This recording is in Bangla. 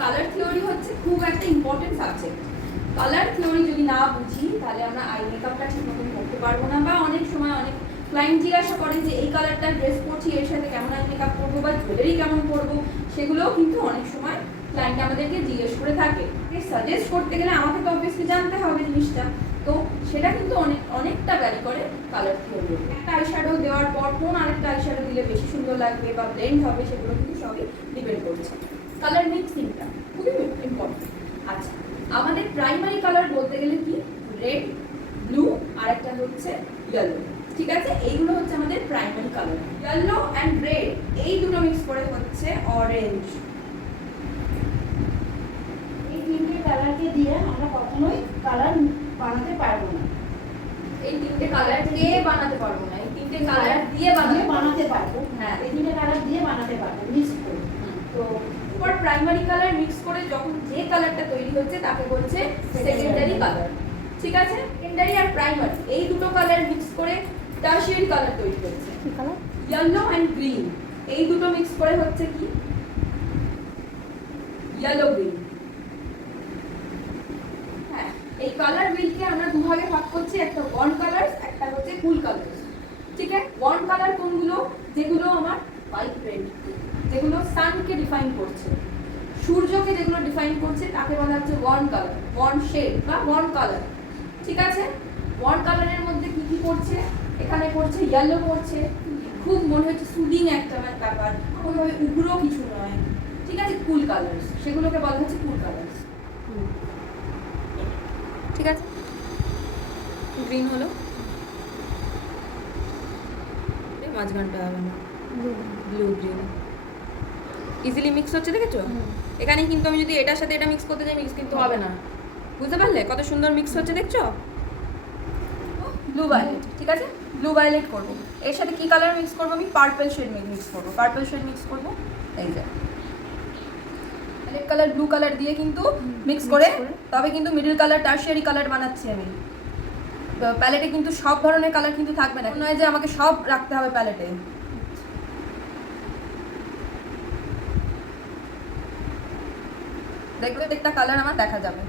কালার থিওরি হচ্ছে খুব একটা ইম্পর্টেন্ট সাবজেক্ট। কালার থিওরি যদি না বুঝি তাহলে আমরা আই মেকআপটা ঠিক মতন করতে পারবো না, বা অনেক সময় অনেক ক্লায়েন্ট জিজ্ঞাসা করেন যে এই কালারটা ড্রেস পরছি এর সাথে কেমন আই মেকআপ করবো বা জুয়েলারি কেমন পরবো, সেগুলোও কিন্তু অনেক সময় ক্লায়েন্ট আমাদেরকে জিজ্ঞেস করে থাকে। সাজেস্ট করতে গেলে আমাকে তো অবভিয়াসলি জানতে হবে জিনিসটা, তো সেটা কিন্তু অনেকটা ভ্যারি করে কালার থিওরি। একটা আইশ্যাডো দেওয়ার পর কোন আরেকটা আইশ্যাডো দিলে বেশি সুন্দর লাগবে বা ব্লেন্ড হবে, সেগুলো কিন্তু সবই ডিপেন্ড করছে। কালার মিক্সিংটা খুবই ইম্পর্টেন্ট। আচ্ছা, আমাদের প্রাইমারি কালার বলতে গেলে কি, রেড, ব্লু আর একটা হচ্ছে ইয়েলো। ঠিক আছে, এইগুলো হচ্ছে আমাদের primary colour. Yellow and red এই দুটো মিক্স করে হচ্ছে অরেঞ্জ। এই তিনটে কালারকে দিয়ে আমরা কখনোই কালার বানাতে পারবো না। এই তিনটে কালার দিয়ে বানাতে পারবো না, এই তিনটে কালার দিয়ে বানাতে পারবো। হ্যাঁ, এই তিনটে কালার দিয়ে বানাতে পারবো মিক্স করে। তো পর প্রাইমারি কালার মিক্স করে যখন যে কালারটা তৈরি হচ্ছে তাকে বলছে সেকেন্ডারি কালার। ঠিক আছে, সেকেন্ডারি আর প্রাইমারি এই দুটো কালার মিক্স করে টারশিয়ারি কালার তৈরি হচ্ছে। কি কালার? ইয়েলো এন্ড গ্রিন এই দুটো মিক্স করে হচ্ছে কি, ইয়েলো গ্রিন। হ্যাঁ, এই কালার হুইলকে আমরা দুভাগে ভাগ করছি, একটা ওয়ার্ম কালার, একটা হচ্ছে কুল কালার। ঠিক আছে, ওয়ার্ম কালার কোনগুলো, যেগুলো আমার ভাইব্রেন্ট, যেগুলো সানকে ডিফাইন করছে, সূর্যকে যেগুলো ডিফাইন করছে তাকে বলা হচ্ছে ওয়ার্ম কালার, ওয়ার্ম শেড বা ওয়ার্ম কালার। ঠিক আছে, ওয়ার্ম কালারের মধ্যে কি কি পড়ছে, এখানে পড়ছে ইয়েলো পড়ছে, খুব মনে হচ্ছে সুদিং একটা ব্যাপার, ওইভাবে উগ্র কিছু নয়। ঠিক আছে, কুল কালার্স, সেগুলোকে বলা হচ্ছে কুল কালার্স। ঠিক আছে, গ্রিন হলো, মাঝখানটা হবে না, ব্লু গ্রিন ইজিলি মিক্স হচ্ছে, দেখেছো? এখানে কিন্তু আমি যদি এটার সাথে এটা মিক্স করতে যাই মিক্স কিন্তু হবে না, বুঝতে পারলে কত সুন্দর মিক্স হচ্ছে, দেখছো? Blue violet. ঠিক আছে, ব্লু ভায়োলেট করবো, এর সাথে কি কালার মিক্স করবো, আমি পার্পল শেড মিক্স করবো, পার্পল শেড মিক্স করবো, এই যে ভায়োলেট কালার ব্লু কালার দিয়ে কিন্তু মিক্স করে, তবে কিন্তু মিডল কালার টারশিয়ারি কালার বানাচ্ছি আমি। প্যালেটে কিন্তু সব ধরনের কালার কিন্তু থাকবে না, নয় যে আমাকে সব রাখতে হবে প্যালেটে। দেখবে একটা কালার আমার দেখা যাবে।